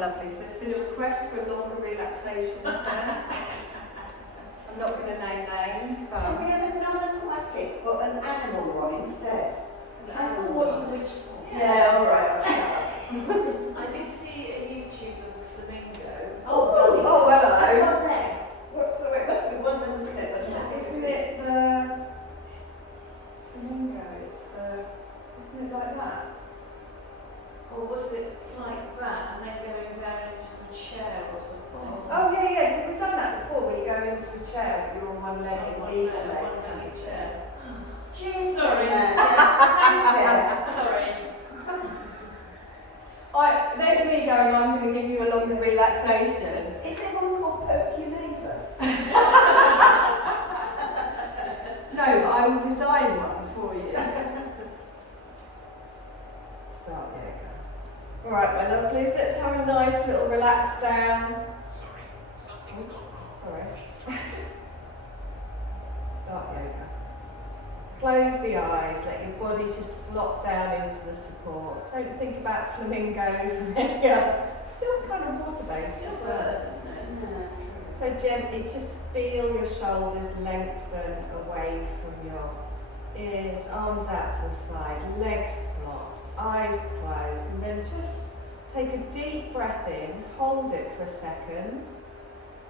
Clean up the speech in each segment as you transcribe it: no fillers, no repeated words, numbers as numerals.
lovely. So it's been a request for a longer relaxation session. I'm not going to name names, but... Can we have a non-aquatic, but an animal one instead? Careful what you wish for. Yeah, alright. I did see a YouTube of a flamingo. Oh, Oh, hello. That's one leg. What's the way? It must be one with the flip. Isn't it the... Flamingo, it's the... Isn't it like that? Or was it like that and then going down into a chair or something? Oh, yeah, yeah. So we've done that before, where you go into a chair, you're on one leg and One the leg, other leg. one leg chair. Cheers. Sorry. Thanks, Sarah. Sorry. There's me going, I'm going to give you a longer relaxation. Is there one called Poke Your Neighbour? No, but I will design one for you. Start yoga. Alright, my lovelies, let's have a nice little relax down. Sorry, something's gone wrong. Sorry. Please try again. Start yoga. Close the eyes, let your body just flop down into the support. Don't think about flamingos and any other. Still kind of water-based Still as well. bird, isn't it? So gently just feel your shoulders lengthen away from your ears, arms out to the side, legs flopped, eyes closed, and then just take a deep breath in, hold it for a second,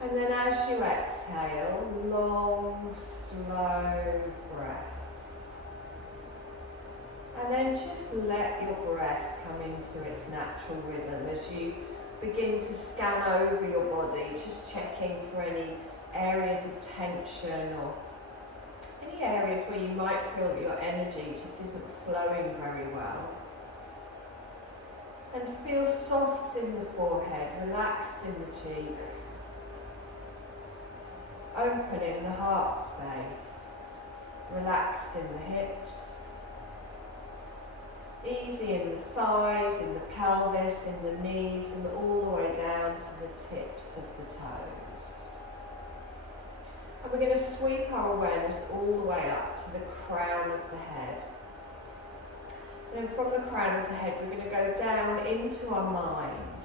and then as you exhale, long, slow breath. And then just let your breath come into its natural rhythm as you begin to scan over your body, just checking for any areas of tension or any areas where you might feel that your energy just isn't flowing very well. And feel soft in the forehead, relaxed in the cheeks, open in the heart space, relaxed in the hips, easy in the thighs, in the pelvis, in the knees, and all the way down to the tips of the toes. And we're going to sweep our awareness all the way up to the crown of the head. And then from the crown of the head, we're going to go down into our mind.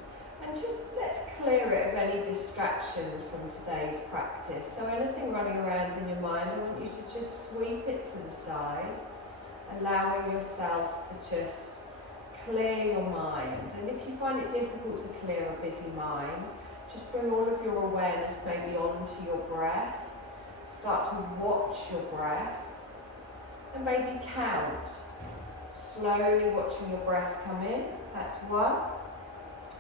And just let's clear it of any distractions from today's practice. So anything running around in your mind, I want you to just sweep it to the side, allowing yourself to just clear your mind. And if you find it difficult to clear a busy mind, just bring all of your awareness maybe onto your breath. Start to watch your breath and maybe count. Slowly watching your breath come in, that's 1.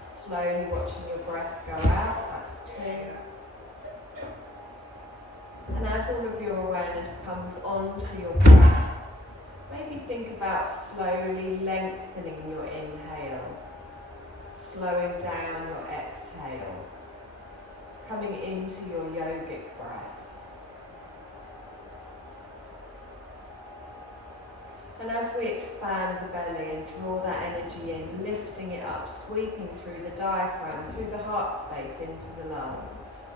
Slowly watching your breath go out, that's 2. And as all of your awareness comes onto your breath, maybe think about slowly lengthening your inhale, slowing down your exhale, coming into your yogic breath. And as we expand the belly and draw that energy in, lifting it up, sweeping through the diaphragm, through the heart space into the lungs.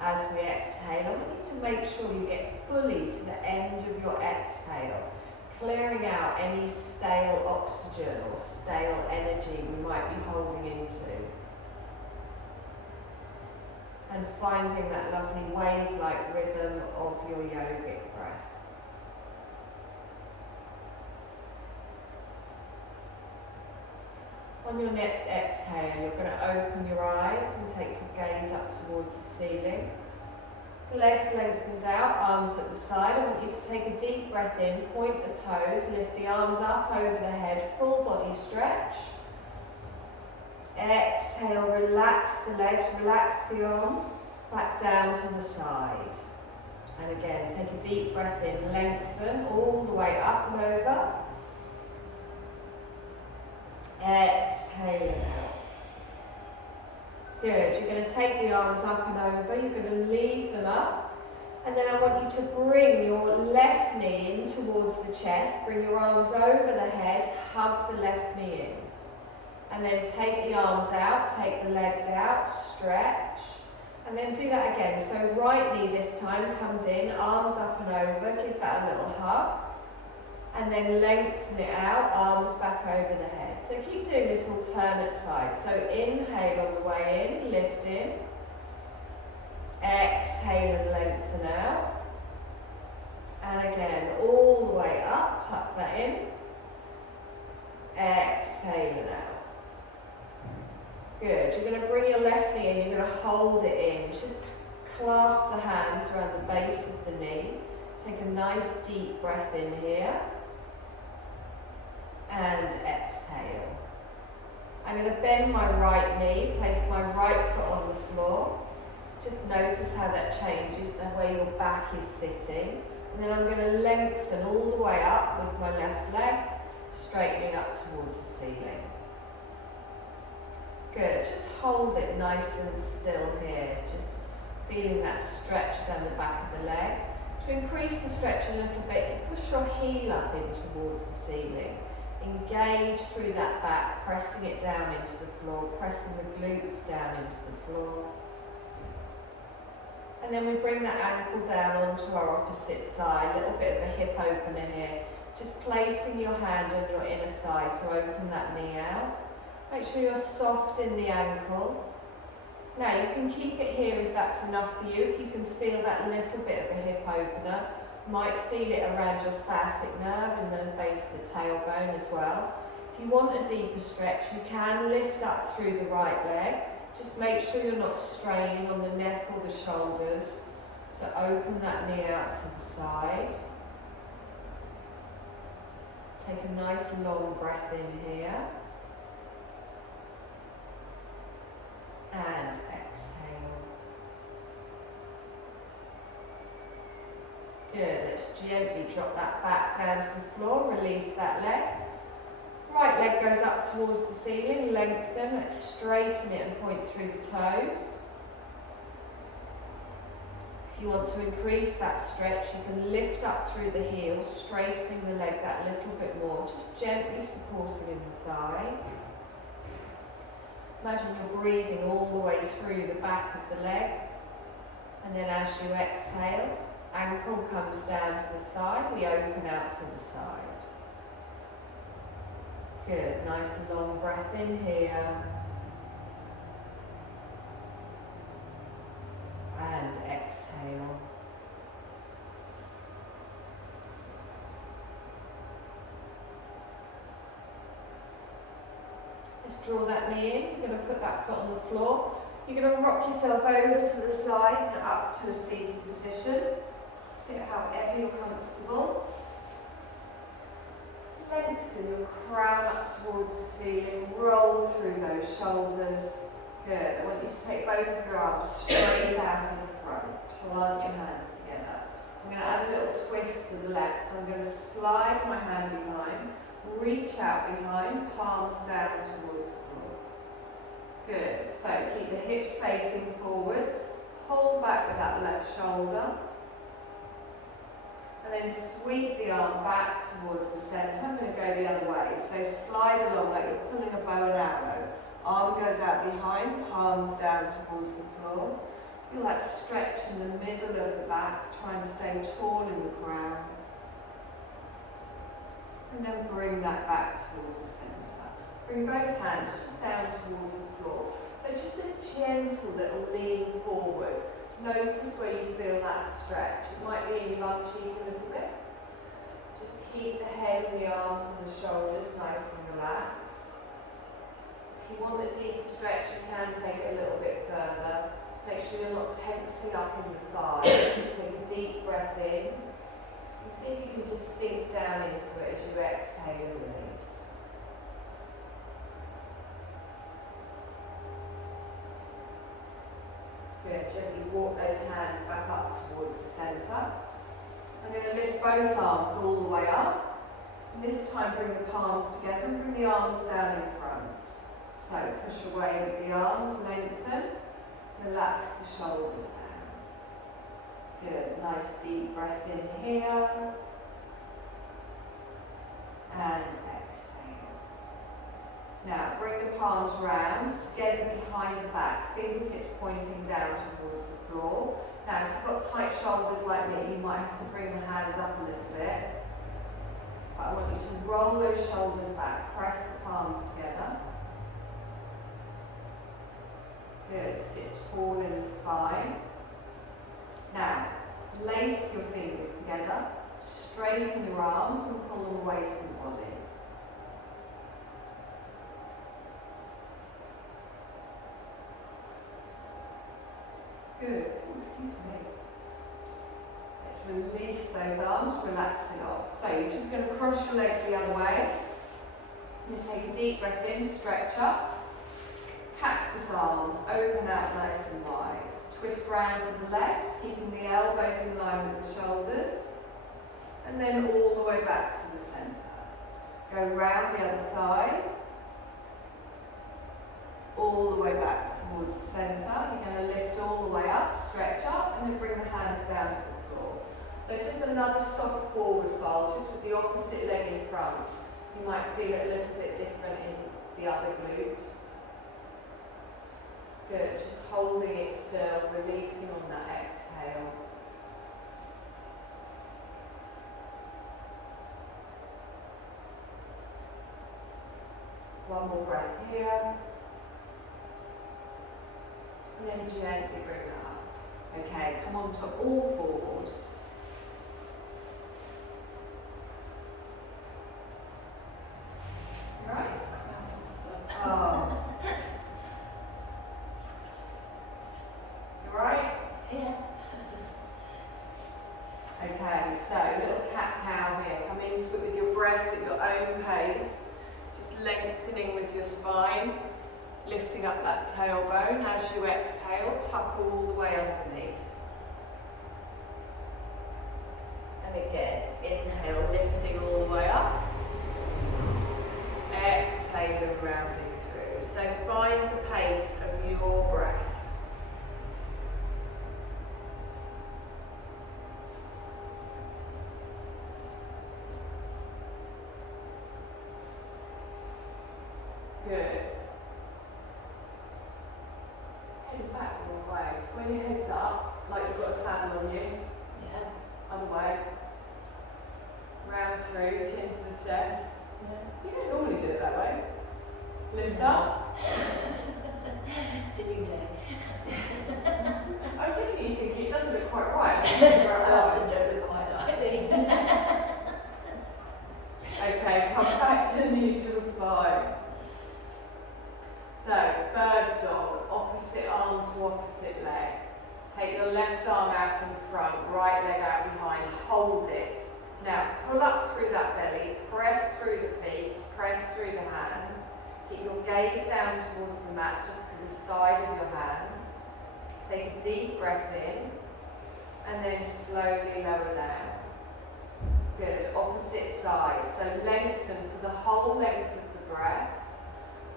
As we exhale, I want you to make sure you get fully to the end of your exhale, clearing out any stale oxygen or stale energy we might be holding into. And finding that lovely wave-like rhythm of your yogic breath. On your next exhale, you're going to open your eyes and take your gaze up towards the ceiling. The legs lengthened out, arms at the side. I want you to take a deep breath in, point the toes, lift the arms up over the head, full body stretch. Exhale, relax the legs, relax the arms, back down to the side. And again, take a deep breath in, lengthen all the way up and over. Exhaling out. Good, you're going to take the arms up and over, you're going to leave them up, and then I want you to bring your left knee in towards the chest, bring your arms over the head, hug the left knee in, and then take the arms out, take the legs out, stretch, and then do that again. So right knee this time comes in, arms up and over, give that a little hug, and then lengthen it out, arms back over the head. So keep doing this alternate side. So inhale on the way in, lift in. Exhale and lengthen out. And again, all the way up, tuck that in. Exhale and out. Good. You're going to bring your left knee in, you're going to hold it in. Just clasp the hands around the base of the knee. Take a nice deep breath in here. And exhale. I'm going to bend my right knee, place my right foot on the floor. Just notice how that changes, the way your back is sitting. And then I'm going to lengthen all the way up with my left leg, straightening up towards the ceiling. Good, just hold it nice and still here, just feeling that stretch down the back of the leg. To increase the stretch a little bit, you push your heel up in towards the ceiling. Engage through that back, pressing it down into the floor, pressing the glutes down into the floor. And then we bring that ankle down onto our opposite thigh, a little bit of a hip opener here. Just placing your hand on your inner thigh to open that knee out. Make sure you're soft in the ankle. Now you can keep it here if that's enough for you. If you can feel that little bit of a hip opener, might feel it around your sciatic nerve and the base of the tailbone as well. If you want a deeper stretch, you can lift up through the right leg. Just make sure you're not straining on the neck or the shoulders to open that knee out to the side. Take a nice long breath in here. And exhale. Good, let's gently drop that back down to the floor, release that leg. Right leg goes up towards the ceiling, lengthen, let's straighten it and point through the toes. If you want to increase that stretch, you can lift up through the heels, straightening the leg that little bit more, just gently supporting in the thigh. Imagine you're breathing all the way through the back of the leg. And then as you exhale, ankle comes down to the thigh, we open out to the side. Good, nice and long breath in here. And exhale. Let's draw that knee in. You're going to put that foot on the floor. You're going to rock yourself over to the side and up to a seated position. Sit however you're comfortable. Lengthen your crown up towards the ceiling. Roll through those shoulders. Good. I want you to take both of your arms straight out in the front. Plant your hands together. I'm going to add a little twist to the left. So I'm going to slide my hand behind. Reach out behind, palms down towards the floor. Good. So keep the hips facing forward. Pull back with that left shoulder. And then sweep the arm back towards the centre. I'm going to go the other way. So slide along like you're pulling a bow and arrow. Arm goes out behind, palms down towards the floor. Feel that stretch in the middle of the back. Try and stay tall in the ground. And then bring that back towards the centre. Bring both hands just down towards the floor. So just a gentle little lean forward. Notice where you feel that stretch. It might be in your bum cheek a little bit. Just keep the head and the arms and the shoulders nice and relaxed. If you want a deeper stretch, you can take it a little bit further. Make sure you're not tensing up in the thighs. Just take a deep breath in. And see if you can just sink down into it as you exhale and release. Good, gently walk those hands back up towards the centre. I'm going to lift both arms all the way up. And this time bring the palms together and bring the arms down in front. So push away with the arms, lengthen, relax the shoulders down. Good, nice deep breath in here. And exhale. Now bring the palms round, together behind the back, fingertips pointing down towards the floor. Now if you've got tight shoulders like me, you might have to bring the hands up a little bit. But I want you to roll those shoulders back, press the palms together. Good, sit tall in the spine. Now, lace your fingers together, straighten your arms and pull them away from the body. Good, oh, excuse me. Let's release those arms, relax it off. So you're just going to cross your legs the other way. And take a deep breath in, stretch up. Cactus arms, open out nice and wide. Twist round to the left, keeping the elbows in line with the shoulders. And then all the way back to the centre. Go round the other side. All the way back towards the centre. You're going to lift all the way up, stretch up, and then bring the hands down to the floor. So just another soft forward fold, just with the opposite leg in front. You might feel it a little bit different in the other glute. Good, just holding it still, releasing on that exhale. One more breath here. And then gently bring it up. Okay, come on to all fours. Right? Oh. You right? Yeah. Okay, so little cat-cow here. Come into it with your breath at your own pace. Just lengthening with your spine. Lifting up that tailbone. As you exhale, tuck all the way underneath. And again, inhale, lifting all the way up. Exhale and rounding through. So find the pace of your breath. Good. Head back one way. So when your head's up, like you've got a saddle on you. Yeah. Other way. Round through, chin to the chest. Yeah. You don't normally do it that way. Lift up. Chipping day. I was looking at you thinking it doesn't look quite right. I often don't look quite likely. Okay, come back to neutral spine. So, bird dog, opposite arm to opposite leg. Take your left arm out in front, right leg out behind, hold it. Now, pull up through that belly, press through the feet, press through the hand. Keep your gaze down towards the mat, just to the side of your hand. Take a deep breath in, and then slowly lower down. Good, opposite side. So lengthen for the whole length of the breath.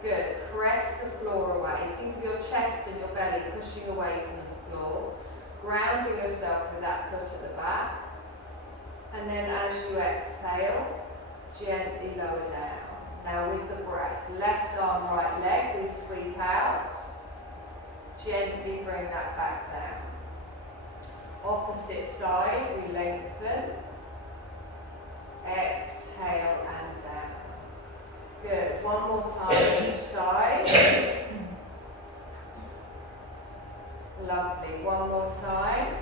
Good, press the floor away. Think of your chest and your belly pushing away from the floor. Grounding yourself with that foot at the back. And then as you exhale, gently lower down. Now with the breath, left arm, right leg, we sweep out. Gently bring that back down. Opposite side, we lengthen. Exhale and down. Good, one more time each side. Lovely, one more time.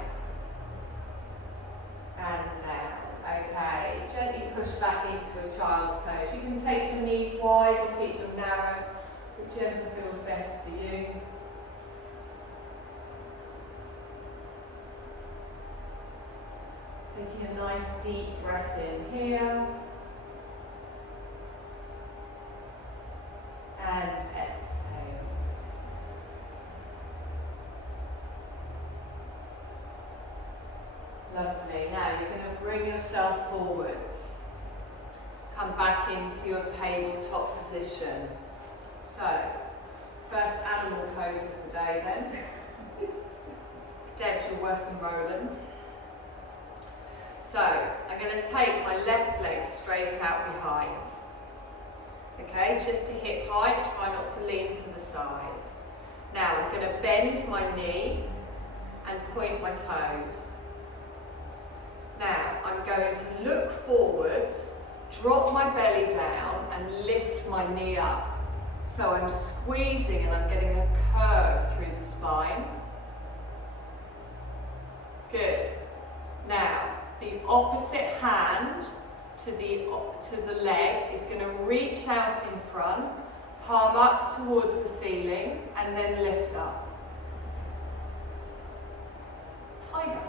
And down. Okay, gently push back into a child's pose. You can take your knees wide or keep them narrow, whichever feels best for you. Taking a nice deep breath in here. And exhale. Lovely. Now you're going to bring yourself forwards. Come back into your tabletop position. So, first animal pose of the day then. Debs, you're worse than Roland. So, I'm going to take my left leg straight out behind. Okay, just to hip height, try not to lean to the side. Now I'm going to bend my knee and point my toes. Now I'm going to look forwards, drop my belly down and lift my knee up. So I'm squeezing and I'm getting a curve through the spine. Good. Now, the opposite hand to the leg is going to reach out in front, palm up towards the ceiling, and then lift up. Tiger.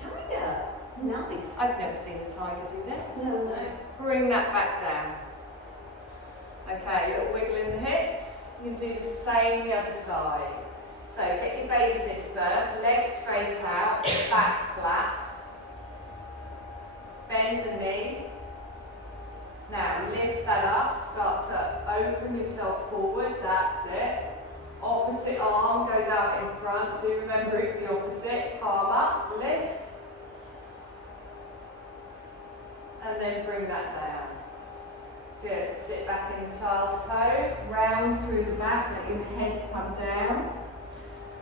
Tiger. Nice. I've never seen a tiger do this. No, no. Bring that back down. Okay, little wiggle in the hips. You can do the same the other side. So get your bases first, legs straight out, back flat. Bend the knee. Now lift that up, start to open yourself forwards, that's it. Opposite arm goes out in front, do remember it's the opposite. Palm up, lift. And then bring that down. Good, sit back in child's pose, round through the back, let your head come down.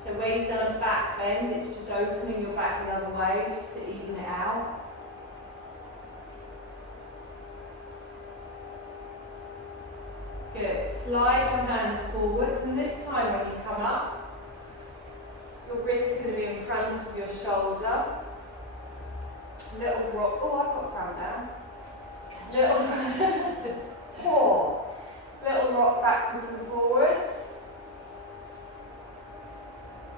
So where you've done a back bend, it's just opening your back the other way, just to even it out. Good, slide your hands forwards, and this time when you come up, your wrist is going to be in front of your shoulder. Little rock, oh I've got crown down. Little, 4. Little rock backwards and forwards.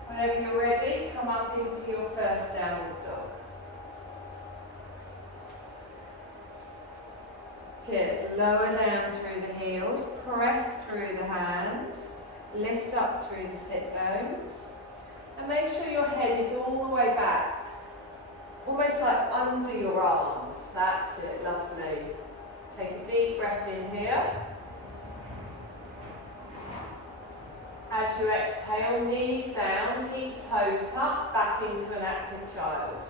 Whenever you're ready, come up into your first downward dog. Good, lower down through the heels, press through the hands, lift up through the sit bones, and make sure your head is all the way back, almost like under your arms. That's it, lovely. Take a deep breath in here. As you exhale, knees down, keep toes tucked back into an active child.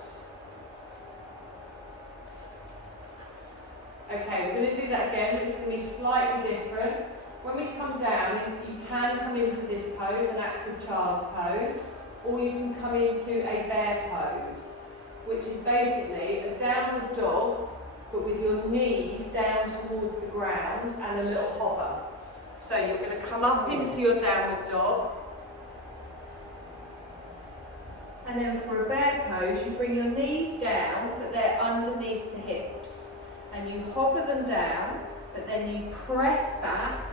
Okay, we're going to do that again, but it's going to be slightly different. When we come down, you can come into this pose, an active child's pose, or you can come into a bear pose, which is basically a downward dog, but with your knees down towards the ground and a little hover. So you're going to come up into your downward dog, and then for a bear pose, you bring your knees down, but they're underneath the hips. And you hover them down, but then you press back,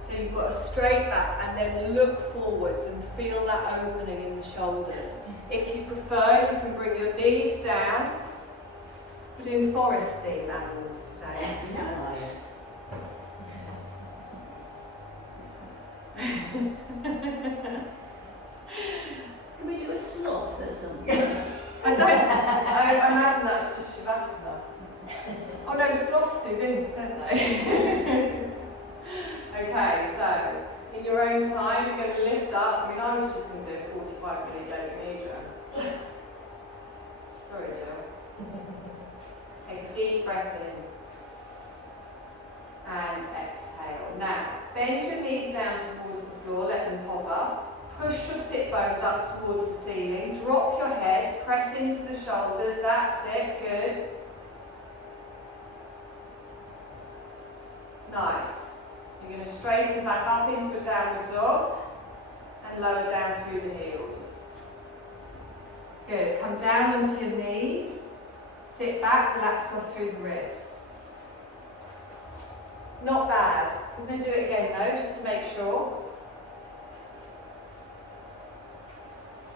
so you've got a straight back, and then look forwards and feel that opening in the shoulders. If you prefer, you can bring your knees down. We're doing forest themed animals today. Can we do a sloth or something? I imagine that's just Shavasana. Oh no, sloths do this, don't they? Okay, so in your own time, you're going to lift up. I mean, I was just going to do a 45-minute yoga nidra. Sorry, Jill. Take a deep breath in and exhale. Now, bend your knees down towards the floor, let them hover. Push your sit bones up towards the ceiling. Drop your head, press into the shoulders. That's it, good. Nice. You're going to straighten back up into a downward dog and lower down through the heels. Good. Come down onto your knees. Sit back, relax off through the wrists. Not bad. We're going to do it again though, just to make sure.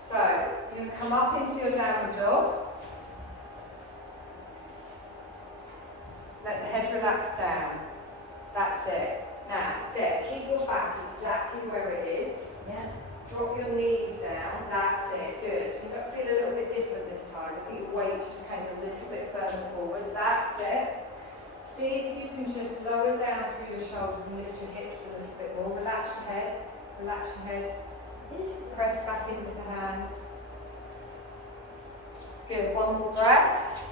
So, you're going to come up into your downward dog. Let the head relax down. That's it. Now, Deb, keep your back exactly where it is. Yeah. Drop your knees down. That's it. Good. You don't feel a little bit different this time. I think your weight just came a little bit further forwards. That's it. See if you can just lower down through your shoulders and lift your hips a little bit more. Relax your head. Relax your head. Press back into the hands. Good. One more breath.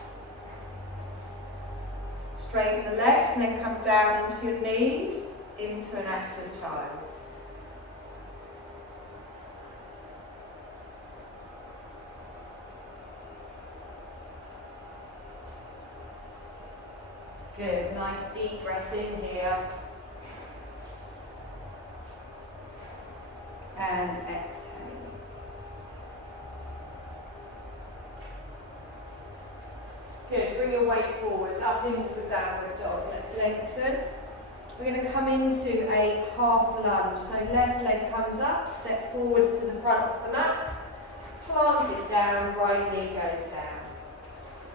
Straighten the legs and then come down into your knees, into an active child's. Good. Good, nice deep breath in here. And exhale. Good, bring your weight forwards, up into a downward dog. Let's lengthen. We're going to come into a half lunge. So left leg comes up, step forwards to the front of the mat. Plant it down, right knee goes down.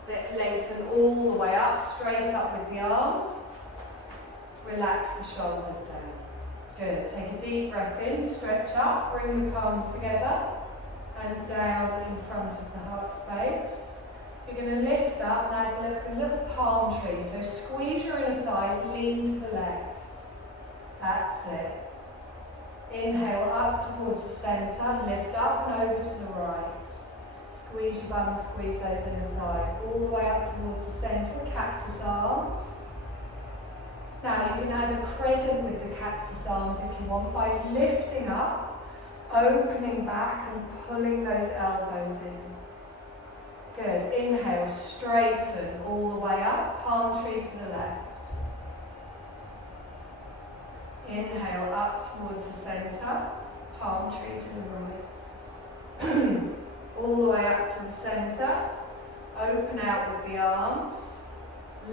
Let's lengthen all the way up, straight up with the arms. Relax the shoulders down. Good. Take a deep breath in, stretch up, bring the palms together and down in front of the heart space. You're going to lift up now to look a little palm tree. So squeeze your inner thighs, lean to the left. That's it. Inhale up towards the centre, lift up and over to the right. Squeeze your bum, squeeze those inner thighs, all the way up towards the centre, cactus arms. Now you can add a crescent with the cactus arms if you want by lifting up, opening back and pulling those elbows in. Good. Inhale, straighten all the way up, palm tree to the left. Inhale up towards the centre, palm tree to the right. All the way up to the centre, open out with the arms,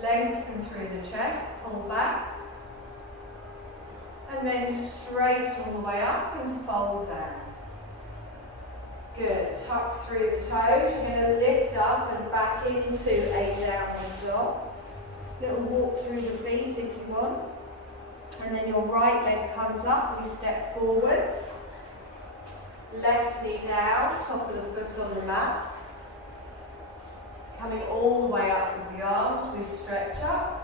lengthen through the chest, pull back, and then straighten all the way up and fold down. Good, tuck through the toes, you're going to lift up and back into a downward dog. Little walk through the feet if you want. And then your right leg comes up, we step forwards. Left knee down, top of the foot on the mat. Coming all the way up with the arms, we stretch up.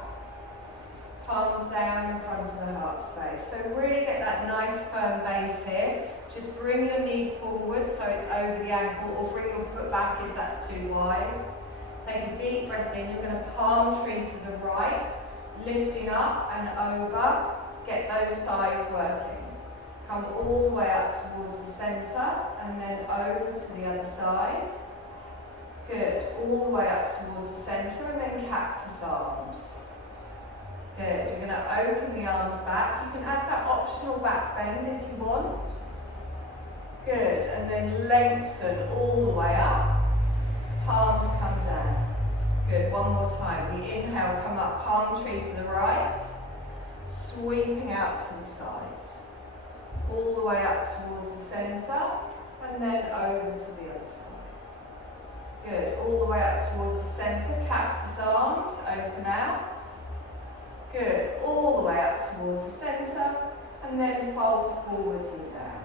Palms down in front of the heart space. So really get that nice firm base here. Just bring your knee forward so it's over the ankle, or bring your foot back if that's too wide. Take a deep breath in. You're going to palm tree to the right, lifting up and over. Get those thighs working. Come all the way up towards the centre and then over to the other side. Good. All the way up towards the centre and then cactus arms. Good. You're going to open the arms back. You can add that optional back bend if you want. Good. And then lengthen all the way up. Palms come down. Good. One more time. We inhale, come up, palm tree to the right. Sweeping out to the side. All the way up towards the centre and then over to the other side. Good. All the way up towards the centre, cactus arms, open out. Good. All the way up towards the centre and then fold forwards and down.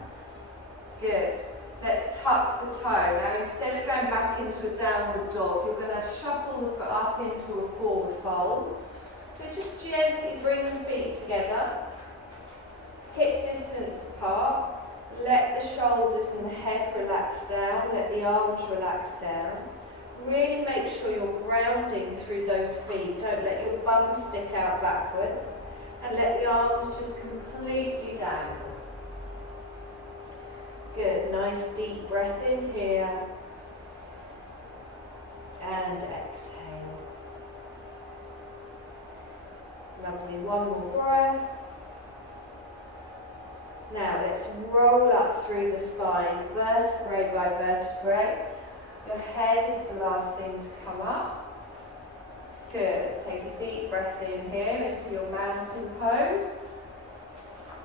Good. Let's tuck the toe. Now instead of going back into a downward dog, you're going to shuffle the foot up into a forward fold. So just gently bring the feet together, hip distance apart, let the shoulders and the head relax down, let the arms relax down. Really make sure you're grounding through those feet, don't let your bum stick out backwards, and let the arms just completely down. Good, nice deep breath in here, and exhale. Lovely, one more breath. Now let's roll up through the spine, vertebrae by vertebrae. Your head is the last thing to come up. Good, take a deep breath in here into your mountain pose.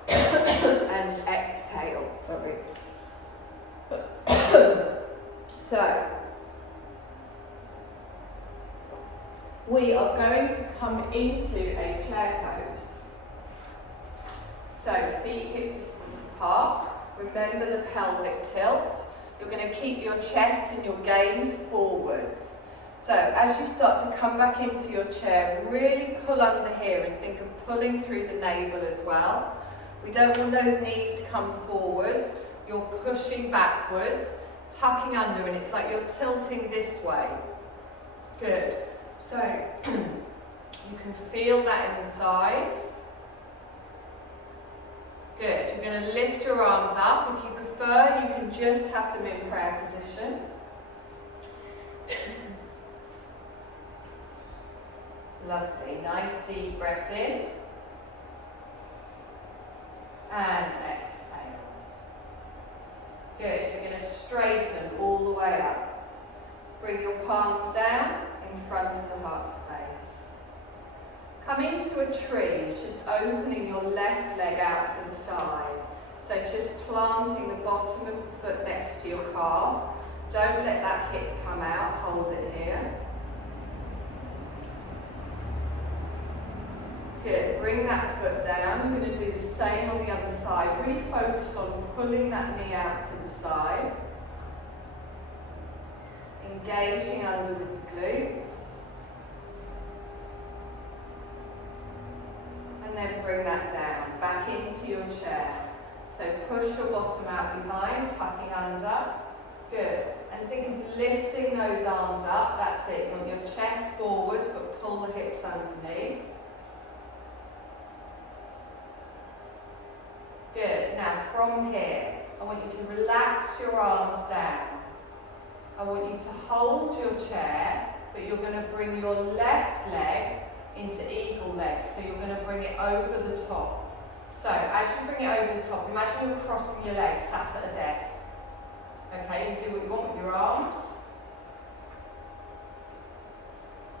And exhale, sorry. So, we are going to come into a chair pose. So feet hip distance apart. Remember the pelvic tilt. You're going to keep your chest and your gaze forwards. So as you start to come back into your chair, really pull under here and think of pulling through the navel as well. We don't want those knees to come forwards. You're pushing backwards, tucking under, and it's like you're tilting this way. Good. So you can feel that in the thighs. Good. You're going to lift your arms up. If you prefer, you can just have them in prayer position. Lovely. Nice deep breath in. And exhale. Good. You're going to straighten all the way up. Bring your palms down in front of the heart space. Come into a tree, just opening your left leg out to the side. So just planting the bottom of the foot next to your calf. Don't let that hip come out, hold it here. Good, bring that foot down. You're going to do the same on the other side. Really focus on pulling that knee out to the side. Engaging under with the glutes. And then bring that down, back into your chair. So push your bottom out behind, tucking under. Good. And think of lifting those arms up. That's it. You want your chest forwards, but pull the hips underneath. Good. Now from here, I want you to relax your arms down. I want you to hold your chair, but you're going to bring your left leg into eagle leg. So you're going to bring it over the top. So as you bring it over the top, imagine you're crossing your legs, sat at a desk. Okay, you do what you want with your arms.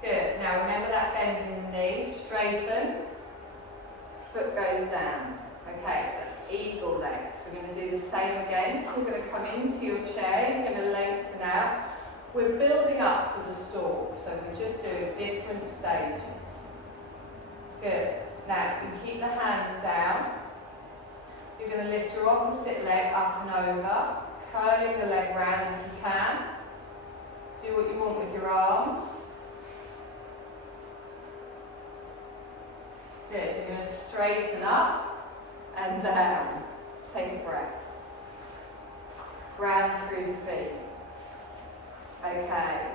Good. Now remember that bend in the knees, straighten. Foot goes down. Okay, so that's eagle legs. We're going to do the same again. So you're going to come into your chair, you're going to lengthen out. We're building up for the stalk, so we're just doing different stages. Good. Now you can keep the hands down. You're going to lift your opposite leg up and over, curling the leg round if you can. Do what you want with your arms. Good. You're going to straighten up and down. Take a breath. Ground through the feet. Okay,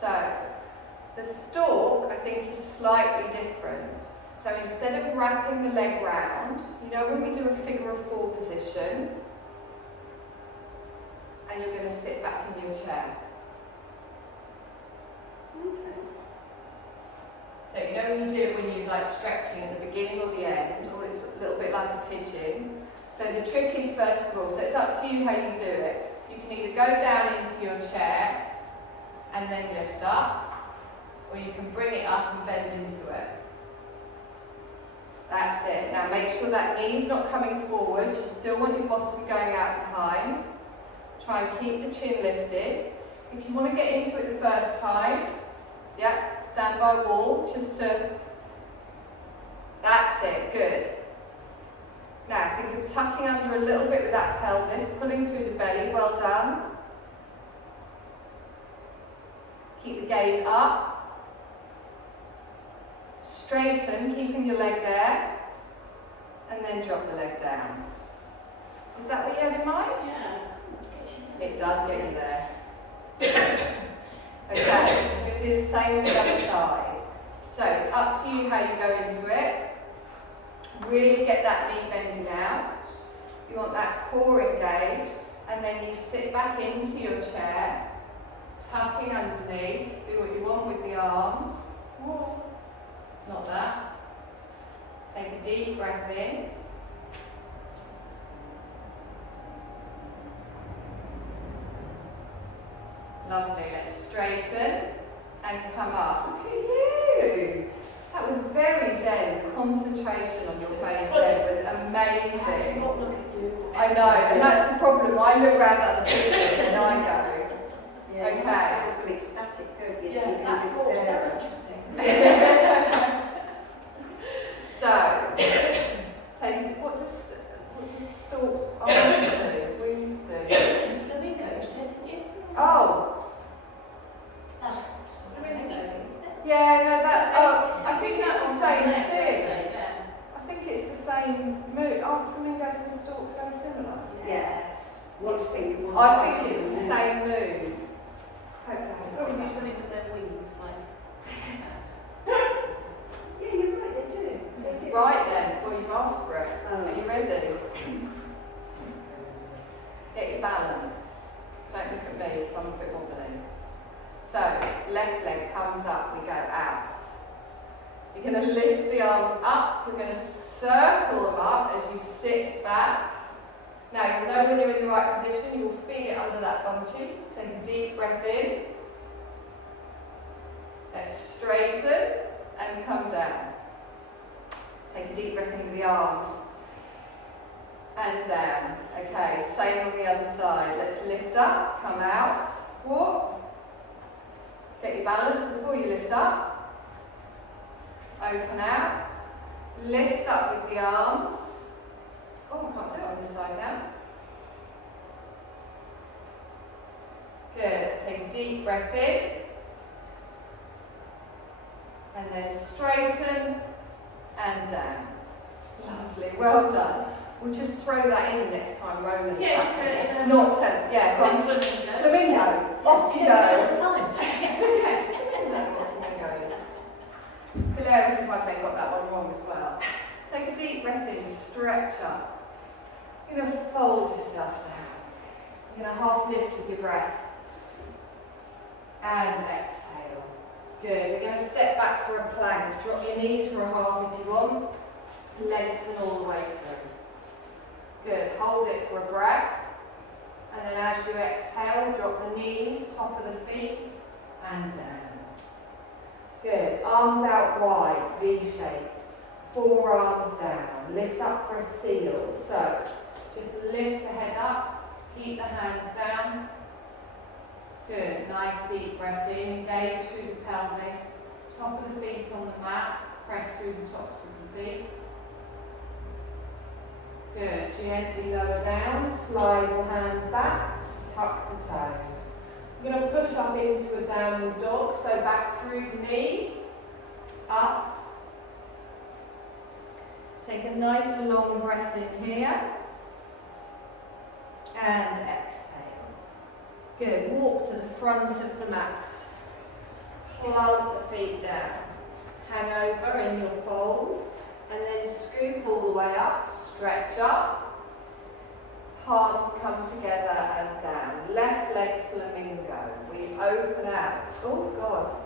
so the stalk I think is slightly different. So instead of wrapping the leg round, you know when we do a figure of four position, and you're going to sit back in your chair. Okay. So you know when you do it when you're like stretching at the beginning or the end, or it's a little bit like a pigeon. So the trick is first of all, so it's up to you how you do it. You can either go down into your chair and then lift up, or you can bring it up and bend into it. That's it. Now make sure that knee's not coming forward. You still want your bottom going out behind. Try and keep the chin lifted. If you want to get into it the first time, yeah, stand by wall, just to, that's it, good. Now think of tucking under a little bit with that pelvis, pulling through the belly, well done. Keep the gaze up. Straighten, keeping your leg there, and then drop the leg down. Is that what you had in mind? Yeah. It does get you there. Okay, we're going to do the same with the other side. So it's up to you how you go into it. Really get that knee bending out. You want that core engaged, and then you sit back into your chair, tucking underneath, do what you want with the arms. Not that. Take a deep breath in. Lovely. Let's straighten and come up. Look at you. That was very zen. Concentration on your face there was amazing. Not look at you. I know, and that's the problem. I look around at the people and I go. Yeah, Okay. it's a bit static, don't you? Yeah, You can that's just all so stare at it. interesting. So, take what does stalks arms do? Wings do? Flamingo, said, didn't you? Oh, That's sort of flamingo. yeah, no, that. Oh, I think it's That the one's same on there, thing. don't they? Yeah. I think it's the same move. Are flamingos and stalks very similar? Yes. One's pink and one's I white, think it's isn't the it? same move. Probably do something with their wings, like that. Yeah, you're right, they do. They do. Right then, well you've asked for it. Oh. Are you ready? Get your balance. Don't look at me because I'm a bit wobbly. So, left leg comes up, we go out. You're going to lift the arms up. You're going to circle them up as you sit back. Now, you'll know when you're in the right position. You will feel it under that bum cheek. Take a deep breath in. Let's straighten and come down. Take a deep breath into the arms. And down. Okay, same on the other side. Let's lift up, come out, walk. Get your balance before you lift up. Open out. Lift up with the arms. Oh, I can't do it on this side now. Good. Take a deep breath in. And then straighten and down. Lovely. Well done. We'll just throw that in next time, Roland. Yeah, just let it Not ten. Yeah, go on. Flamingo. Off you go. All the time. Hilarious if I got that one wrong as well. Take a deep breath in, stretch up. You're going to fold yourself down. You're going to half lift with your breath. And exhale. Good. You're going to step back for a plank. Drop your knees for a half if you want. Lengthen all the way through. Good. Hold it for a breath. And then as you exhale, drop the knees, top of the feet, and down. Good. Arms out wide, V-shaped. Forearms down. Lift up for a seal. So, just lift the head up. Keep the hands down. Good. Nice deep breath in. Engage through the pelvis. Top of the feet on the mat. Press through the tops of the feet. Good. Gently lower down. Slide the hands back. Tuck the toes. We're going to push up into a downward dog. So back through the knees. Up. Take a nice long breath in here. And exhale. Good. Walk to the front of the mat. Plant the feet down. Hang over in your fold. And then scoop all the way up. Stretch up. Palms come together and down. Left leg flamingo. We open out. Oh God.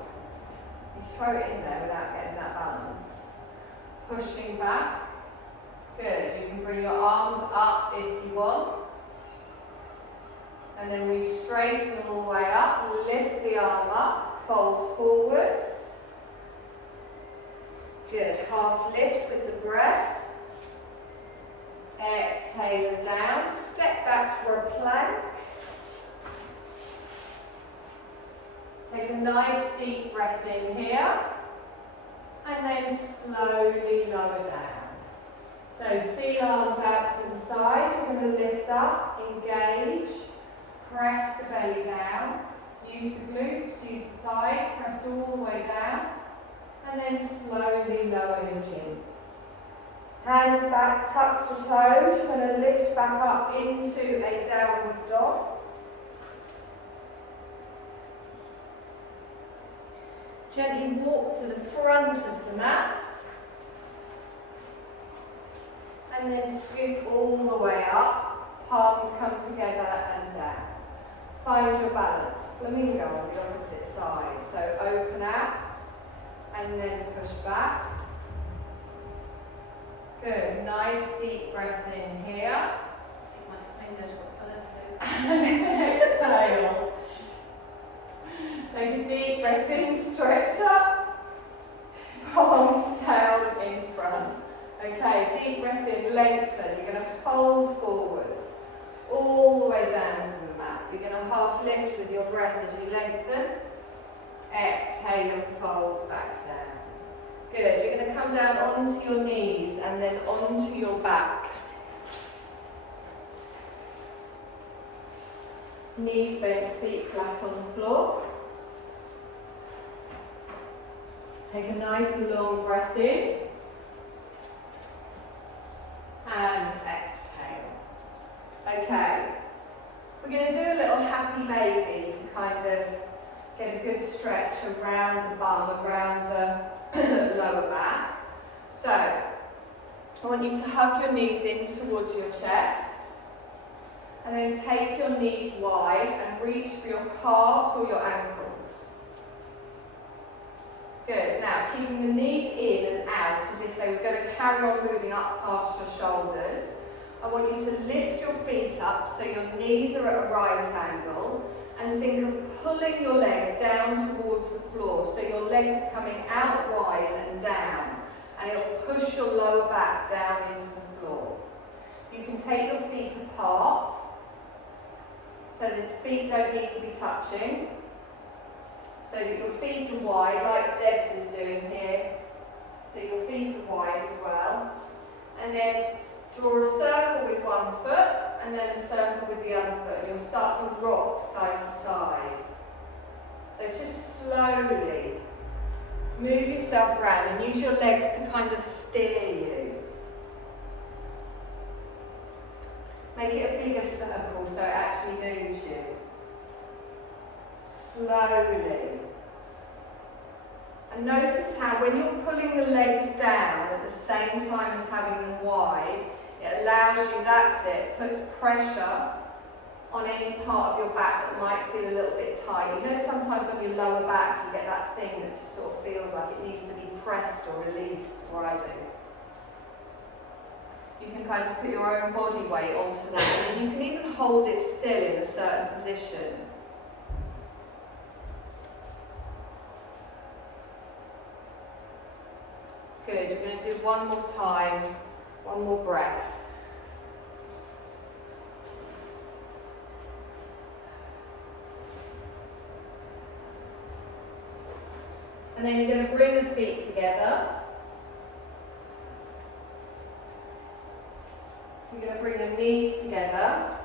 You throw it in there without getting that balance. Pushing back. Good. You can bring your arms up if you want. And then we straighten all the way up. Lift the arm up. Fold forwards. Good. Half lift with the breath. Exhale down. Step back for a plank. Take a nice deep breath in here. And then slowly lower down. So seal arms out to the side. We're going to lift up, engage, press the belly down. Use the glutes, use the thighs, press all the way down. And then slowly lower your chin. Hands back, tuck the toes. You're going to lift back up into a downward dog. Gently walk to the front of the mat. And then scoop all the way up. Palms come together and down. Find your balance. Flamingo on the opposite side. So open out and then push back. Good. Nice deep breath in here. Take my fingers off the left And exhale. Take a deep breath in, stretch up. Palms down in front. Okay, deep breath in, lengthen. You're going to fold forwards. All the way down to the mat. You're going to half lift with your breath as you lengthen. Exhale and fold back down. Good. You're going to come down onto your knees and then onto your back. Knees bent, feet flat on the floor. Take a nice long breath in. And exhale. Okay. We're going to do a little happy baby to kind of get a good stretch around the bum, around the lower back. So, I want you to hug your knees in towards your chest. And then take your knees wide and reach for your calves or your ankles. Good. Now, keeping the knees in and out as if they were going to carry on moving up past your shoulders. I want you to lift your feet up so your knees are at a right angle, and think of pulling your legs down towards the floor so your legs are coming out wide and down, and it'll push your lower back down into the floor. You can take your feet apart so the feet don't need to be touching, so that your feet are wide like Debs is doing here. So your feet are wide as well. And then draw a circle with one foot and then a circle with the other foot. You'll start to rock side to side. So just slowly move yourself around and use your legs to kind of steer you. Make it a bigger circle so it actually moves you. Slowly. And notice how when you're pulling the legs down at the same time as having them wide, it allows you, that's it, puts pressure on any part of your back that might feel a little bit tight. You know, sometimes on your lower back you get that thing that just sort of feels like it needs to be pressed or released, or I do. You can kind of put your own body weight onto that, and then you can even hold it still in a certain position. Good, you're going to do one more time, one more breath. And then you're going to bring the feet together. You're going to bring your knees together.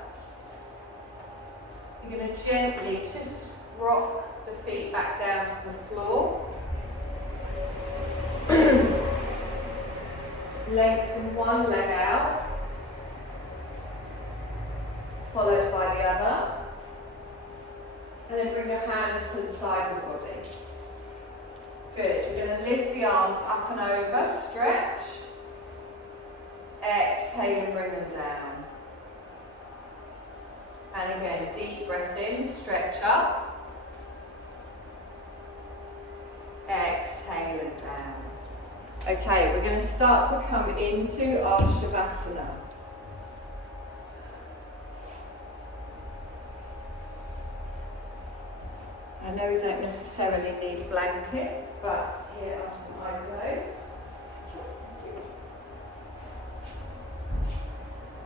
You're going to gently just rock the feet back down to the floor. Lengthen one leg out, followed by the other, and then bring your hands to the side of the body. Good, you're going to lift the arms up and over, stretch, exhale and bring them down. And again, deep breath in, stretch up, exhale and down. Okay, we're going to start to come into our Shavasana. I know we don't necessarily need blankets, but here are some eyebrows.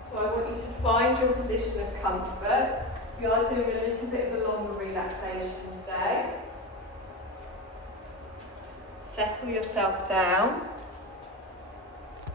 So I want you to find your position of comfort. We are doing a little bit of a longer relaxation today. Settle yourself down.